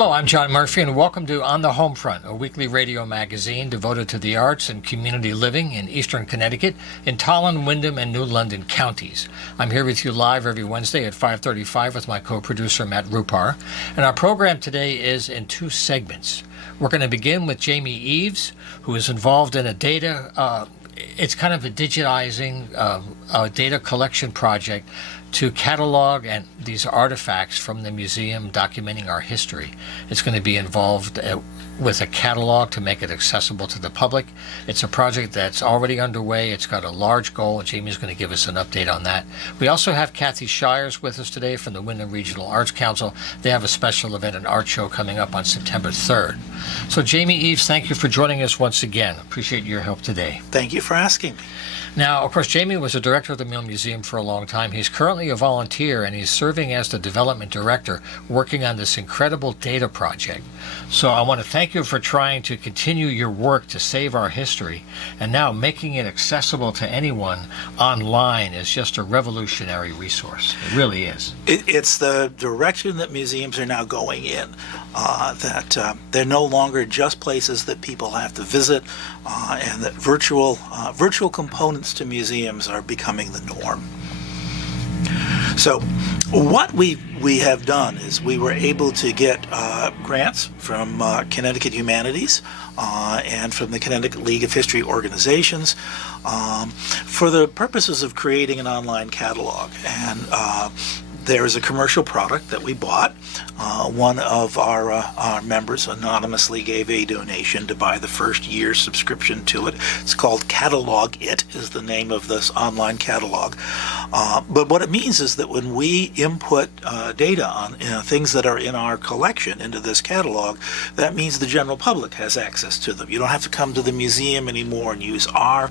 Hello, I'm John Murphy, and welcome to On the Homefront, a weekly radio magazine devoted to the arts and community living in eastern Connecticut, in Tolland, Windham, and New London counties. I'm here with you live every Wednesday at 5:35 with my co-producer, Matt Rupar. And our program today is in two segments. We're going to begin with Jamie Eves, who is involved in it's kind of a digitizing a data collection project to catalog and these artifacts from the museum documenting our history. It's going to be involved with a catalog to make it accessible to the public. It's a project that's already underway. It's got a large goal, and Jamie's going to give us an update on that. We also have Kathy Shires with us today from the Windham Regional Arts Council. They have a special event, an art show coming up on September 3rd. So Jamie Eves, thank you for joining us once again. Appreciate your help today. Thank you for asking me. Now, of course, Jamie was a director of the Mill Museum for a long time. He's currently a volunteer, and he's serving as the development director, working on this incredible data project. So I want to thank you for trying to continue your work to save our history, and now making it accessible to anyone online is just a revolutionary resource. It really is. It's the direction that museums are now going in, that they're no longer just places that people have to visit, and that virtual components to museums are becoming the norm. So what we have done is we were able to get grants from Connecticut Humanities and from the Connecticut League of History Organizations for the purposes of creating an online catalog. And there is a commercial product that we bought. One of our members anonymously gave a donation to buy the first year's subscription to it. It's called Catalog It, is the name of this online catalog. But what it means is that when we input data on things that are in our collection into this catalog, that means the general public has access to them. You don't have to come to the museum anymore and use our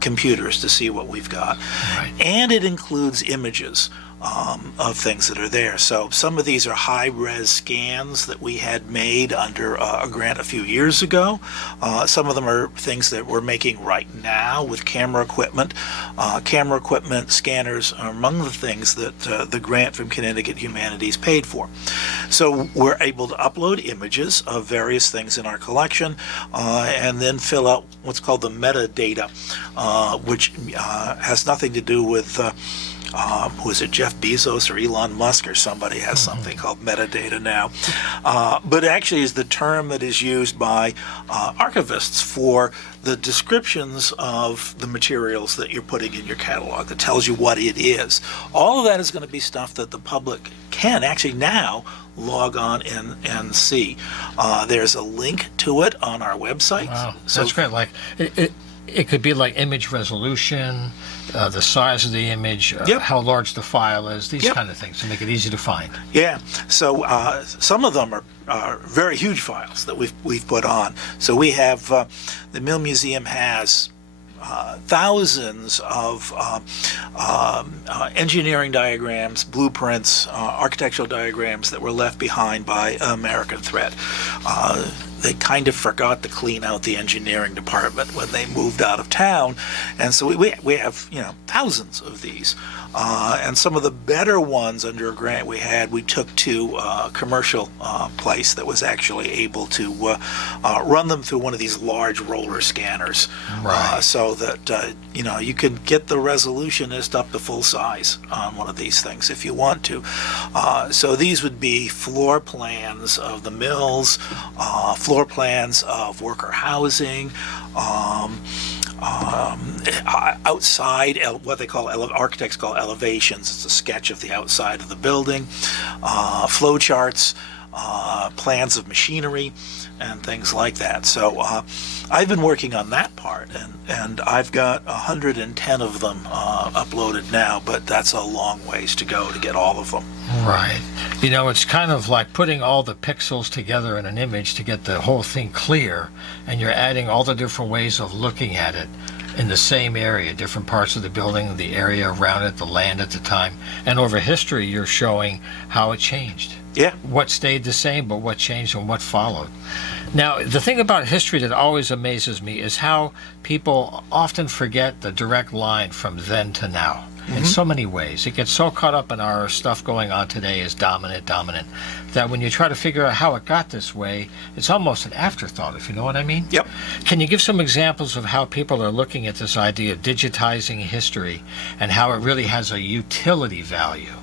computers to see what we've got. Right. And it includes images of things that are there. So some of these are high-res scans that we had made under a grant a few years ago. Some of them are things that we're making right now with camera equipment. Camera equipment, scanners are among the things that the grant from Connecticut Humanities paid for. So we're able to upload images of various things in our collection and then fill out what's called the metadata, which has nothing to do with who is it, Jeff Bezos or Elon Musk or somebody has something called metadata now. But actually is the term that is used by archivists for the descriptions of the materials that you're putting in your catalog that tells you what it is. All of that is going to be stuff that the public can actually now log on and see. There's a link to it on our website. Wow, so that's great. Like it could be like image resolution, the size of the image, how large the file is, these kind of things to make it easy to find. Yeah. So some of them are very huge files that we've put on. So we have the Mill Museum has thousands of engineering diagrams, blueprints, architectural diagrams that were left behind by American Thread. They kind of forgot to clean out the engineering department when they moved out of town, and so we have thousands of these. And some of the better ones under a grant we took to a commercial place that was actually able to run them through one of these large roller scanners, right. So that you can get the resolutionist up to full size on one of these things if you want to. So these would be floor plans of the mills, floor plans of worker housing, outside, what they call architects call elevations. It's a sketch of the outside of the building, flow charts, plans of machinery, and things like that. So I've been working on that part, and I've got 110 of them uploaded now, but that's a long ways to go to get all of them. Right. It's kind of like putting all the pixels together in an image to get the whole thing clear, and you're adding all the different ways of looking at it in the same area, different parts of the building, the area around it, the land at the time. And over history, you're showing how it changed. Yeah. What stayed the same, but what changed and what followed. Now, the thing about history that always amazes me is how people often forget the direct line from then to now. in so many ways. It gets so caught up in our stuff going on today as dominant, that when you try to figure out how it got this way, it's almost an afterthought, if you know what I mean. Yep. Can you give some examples of how people are looking at this idea of digitizing history and how it really has a utility value?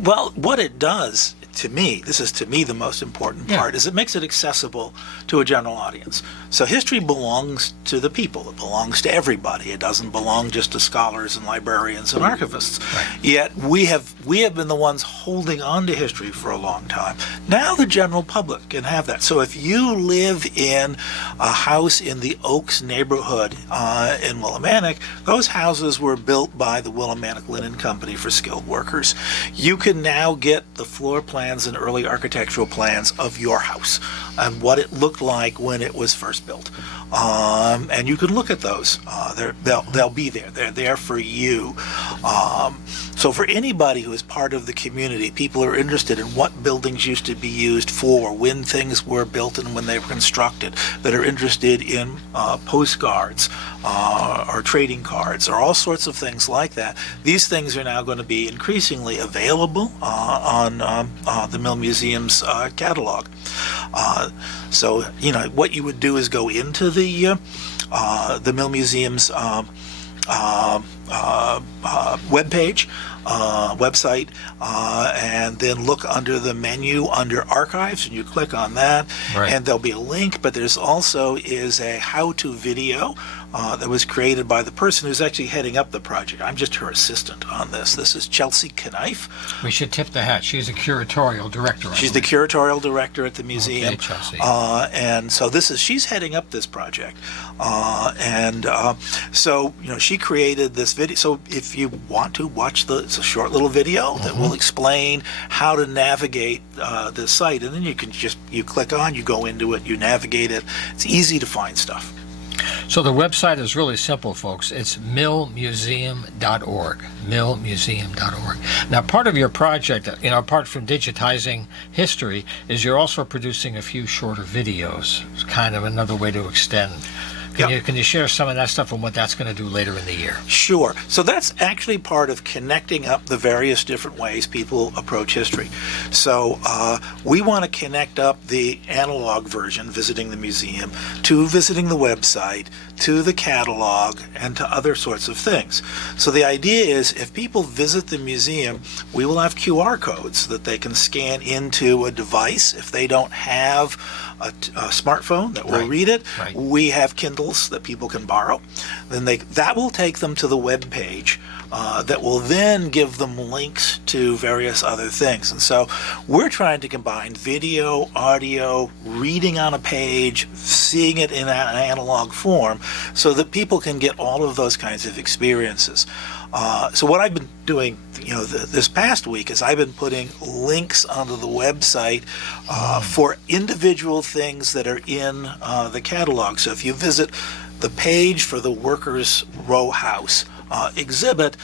Well, what it does, to me, this is to me the most important part, is it makes it accessible to a general audience. So history belongs to the people. It belongs to everybody. It doesn't belong just to scholars and librarians and archivists. Right. Yet we have been the ones holding on to history for a long time. Now the general public can have that. So if you live in a house in the Oaks neighborhood in Willimantic, those houses were built by the Willimantic Linen Company for skilled workers. You can now get the floor plans and early architectural plans of your house and what it looked like when it was first built. And you can look at those. They'll be there. They're there for you. So for anybody who is part of the community, people who are interested in what buildings used to be used for, when things were built and when they were constructed, that are interested in postcards or trading cards or all sorts of things like that, these things are now going to be increasingly available on the Mill Museum's catalog. So, what you would do is go into the Mill Museum's website, and then look under the menu under Archives, and you click on that, and there'll be a link. But there's also is a how-to video that was created by the person who's actually heading up the project. I'm just her assistant on this. This is Chelsea Knife. We should tip the hat. She's a curatorial director. She's the curatorial director at the museum. Okay, Chelsea. And so she's heading up this project. So she created this video. So if you want to watch it's a short little video that will explain how to navigate the site, and then you click on, you go into it, you navigate it. It's easy to find stuff. So the website is really simple, folks. It's millmuseum.org. Millmuseum.org. Now, part of your project, apart from digitizing history, is you're also producing a few shorter videos. It's kind of another way to extend. Can you share some of that stuff and what that's going to do later in the year? Sure. So that's actually part of connecting up the various different ways people approach history. So we want to connect up the analog version, visiting the museum, to visiting the website, to the catalog, and to other sorts of things. So the idea is if people visit the museum, we will have QR codes that they can scan into a device. If they don't have a smartphone that will read it, we have Kindles that people can borrow. Then that will take them to the web page that will then give them links to various other things. And so we're trying to combine video, audio, reading on a page, seeing it in an analog form, so that people can get all of those kinds of experiences. So what I've been doing, this past week is I've been putting links onto the website for individual things that are in the catalog. So if you visit the page for the Workers' Row House exhibit,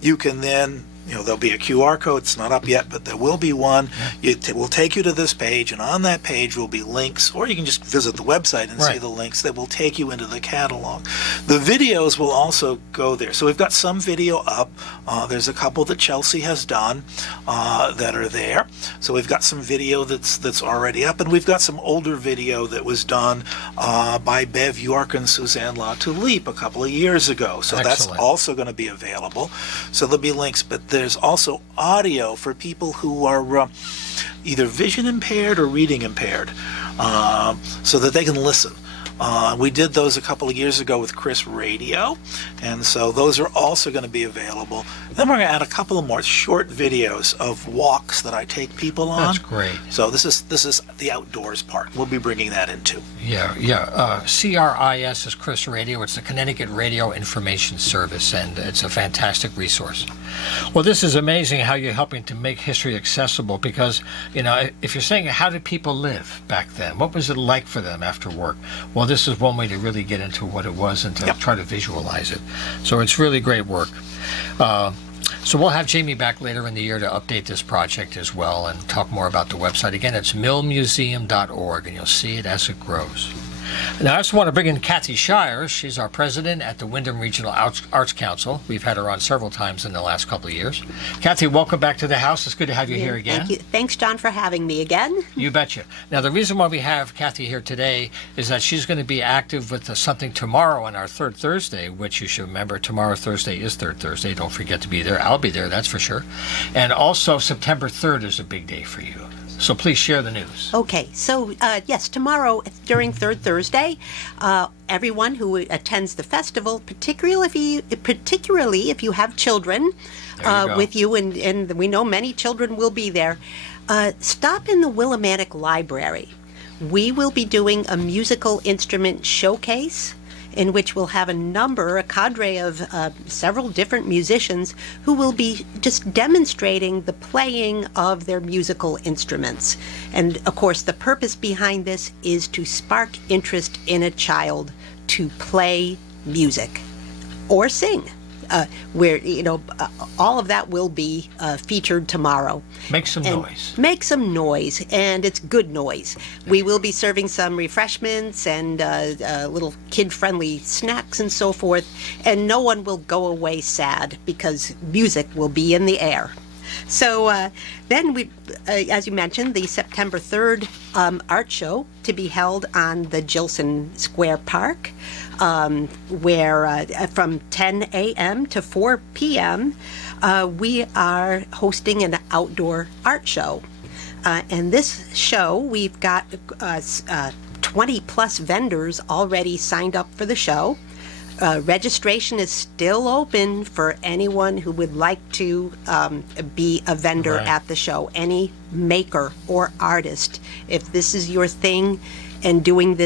you can then, there'll be a QR code. It's not up yet, but there will be one. It will take you to this page, and on that page will be links, or you can just visit the website and see the links that will take you into the catalog. The videos will also go there. So we've got some video up. There's a couple that Chelsea has done that are there. So we've got some video that's already up, and we've got some older video that was done by Bev York and Suzanne LaTulippe a couple of years ago. So that's also going to be available. So there'll be links, but there's also audio for people who are either vision impaired or reading impaired, so that they can listen. We did those a couple of years ago with Chris Radio, and so those are also going to be available. Then we're going to add a couple of more short videos of walks that I take people on. That's great. So this is the outdoors part. We'll be bringing that into. CRIS is Chris Radio. It's the Connecticut Radio Information Service, and it's a fantastic resource. Well, this is amazing how you're helping to make history accessible, because, if you're saying how did people live back then? What was it like for them after work? Well, this is one way to really get into what it was and to try to visualize it. So it's really great work. So we'll have Jamie back later in the year to update this project as well and talk more about the website. Again, it's millmuseum.org, and you'll see it as it grows. Now, I just want to bring in Kathy Shires. She's our president at the Wyndham Regional Arts Council. We've had her on several times in the last couple of years. Kathy, welcome back to the house. It's good to have you here again. Thank you. Thanks, John, for having me again. You betcha. Now, the reason why we have Kathy here today is that she's going to be active with something tomorrow on our third Thursday, which you should remember, tomorrow, Thursday, is third Thursday. Don't forget to be there. I'll be there, that's for sure. And also, September 3rd is a big day for you. So please share the news. Okay, so yes, tomorrow during Third Thursday, everyone who attends the festival, particularly if you have children with you, and we know many children will be there, stop in the Willimantic Library. We will be doing a musical instrument showcase in which we'll have a cadre of several different musicians who will be just demonstrating the playing of their musical instruments. And of course, the purpose behind this is to spark interest in a child to play music or sing. Where all of that will be featured tomorrow. Make some noise. Make some noise, and it's good noise. We will be serving some refreshments and little kid-friendly snacks and so forth, and no one will go away sad because music will be in the air. So then we, as you mentioned, the September 3rd art show to be held on the Gilson Square Park, where from 10 a.m. to 4 p.m. We are hosting an outdoor art show. And this show, we've got 20 plus vendors already signed up for the show. Registration is still open for anyone who would like to be a vendor at the show, any maker or artist. If this is your thing, and doing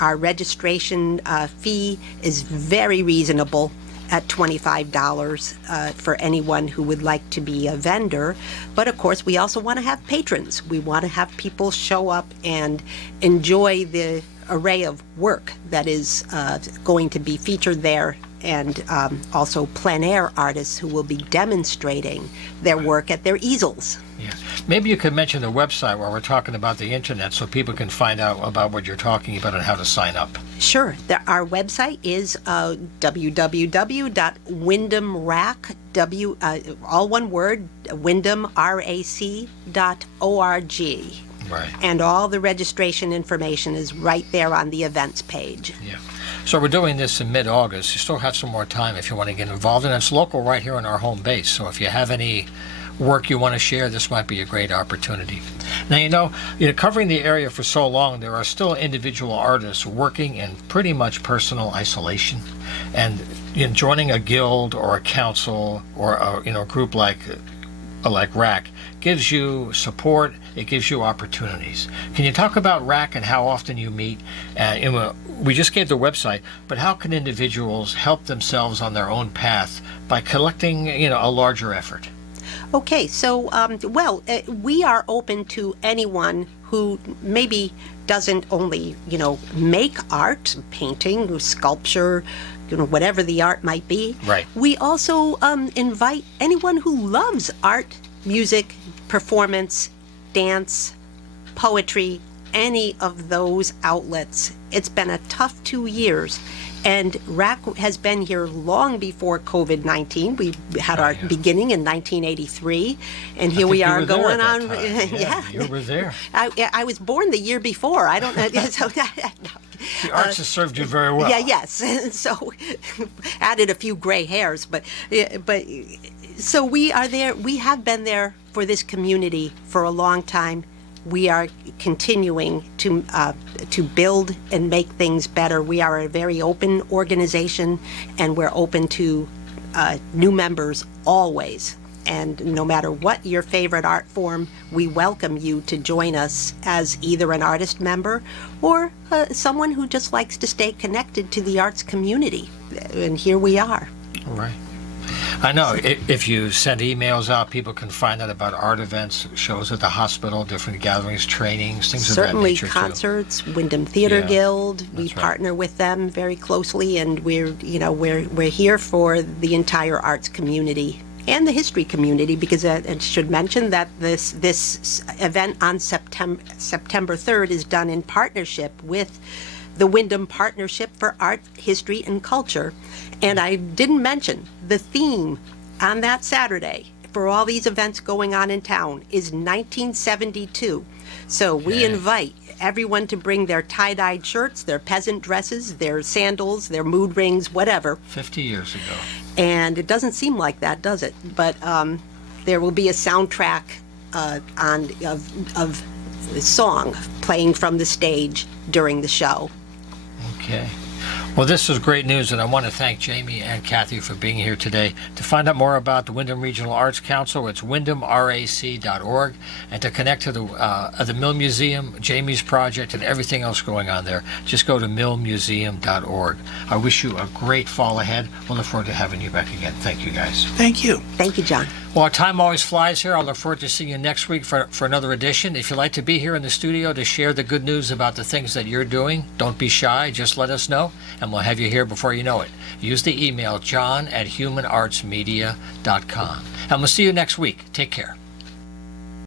our registration fee is very reasonable at $25 for anyone who would like to be a vendor. But of course, we also want to have patrons. We want to have people show up and enjoy the array of work that is going to be featured there, and also plein air artists who will be demonstrating their work at their easels. Yeah. Maybe you could mention the website while we're talking about the internet so people can find out about what you're talking about and how to sign up. Sure. Our website is www.wyndhamrac, all one word, wyndhamrac.org. Right. And all the registration information is right there on the events page. Yeah. So we're doing this in mid-August. You still have some more time if you want to get involved, and it's local right here on our home base. So if you have any work you want to share, this might be a great opportunity. Now, covering the area for so long, there are still individual artists working in pretty much personal isolation, and joining a guild or a council or a group like RAC gives you support. It gives you opportunities. Can you talk about RAC and how often you meet? We just gave the website, but how can individuals help themselves on their own path by collecting a larger effort? Okay, so, we are open to anyone who maybe doesn't only, make art, painting, sculpture, whatever the art might be. Right. We also invite anyone who loves art, music, performance, dance, poetry, any of those outlets. It's been a tough 2 years. And RAC has been here long before COVID-19. We had our beginning in 1983, and here we are going on. Yeah, you were there. I was born the year before. I don't know. So, the arts has served you very well. Yeah, yes. So added a few gray hairs, but so we are there. We have been there for this community for a long time. We are continuing to build and make things better. We are a very open organization, and we're open to new members always. And no matter what your favorite art form, we welcome you to join us as either an artist member or someone who just likes to stay connected to the arts community. And here we are. All right. I know if you send emails out, people can find out about art events, shows at the hospital, different gatherings, trainings, things of that nature. Certainly concerts, Wyndham Theater Guild. We partner with them very closely, and we're here for the entire arts community and the history community, because I should mention that this event on September 3rd is done in partnership with the Wyndham Partnership for Art, History, and Culture. And I didn't mention the theme on that Saturday for all these events going on in town is 1972. So we invite everyone to bring their tie-dyed shirts, their peasant dresses, their sandals, their mood rings, whatever. 50 years ago. And it doesn't seem like that, does it? But there will be a soundtrack of the song playing from the stage during the show. Okay. Well, this is great news, and I want to thank Jamie and Kathy for being here today. To find out more about the Wyndham Regional Arts Council, it's wyndhamrac.org, and to connect to the Mill Museum, Jamie's project, and everything else going on there, just go to millmuseum.org. I wish you a great fall ahead. We'll look forward to having you back again. Thank you, guys. Thank you. Thank you, John. Well, our time always flies here. I'll look forward to seeing you next week for another edition. If you'd like to be here in the studio to share the good news about the things that you're doing, don't be shy. Just let us know, and we'll have you here before you know it. Use the email john@humanartsmedia.com. And we'll see you next week. Take care.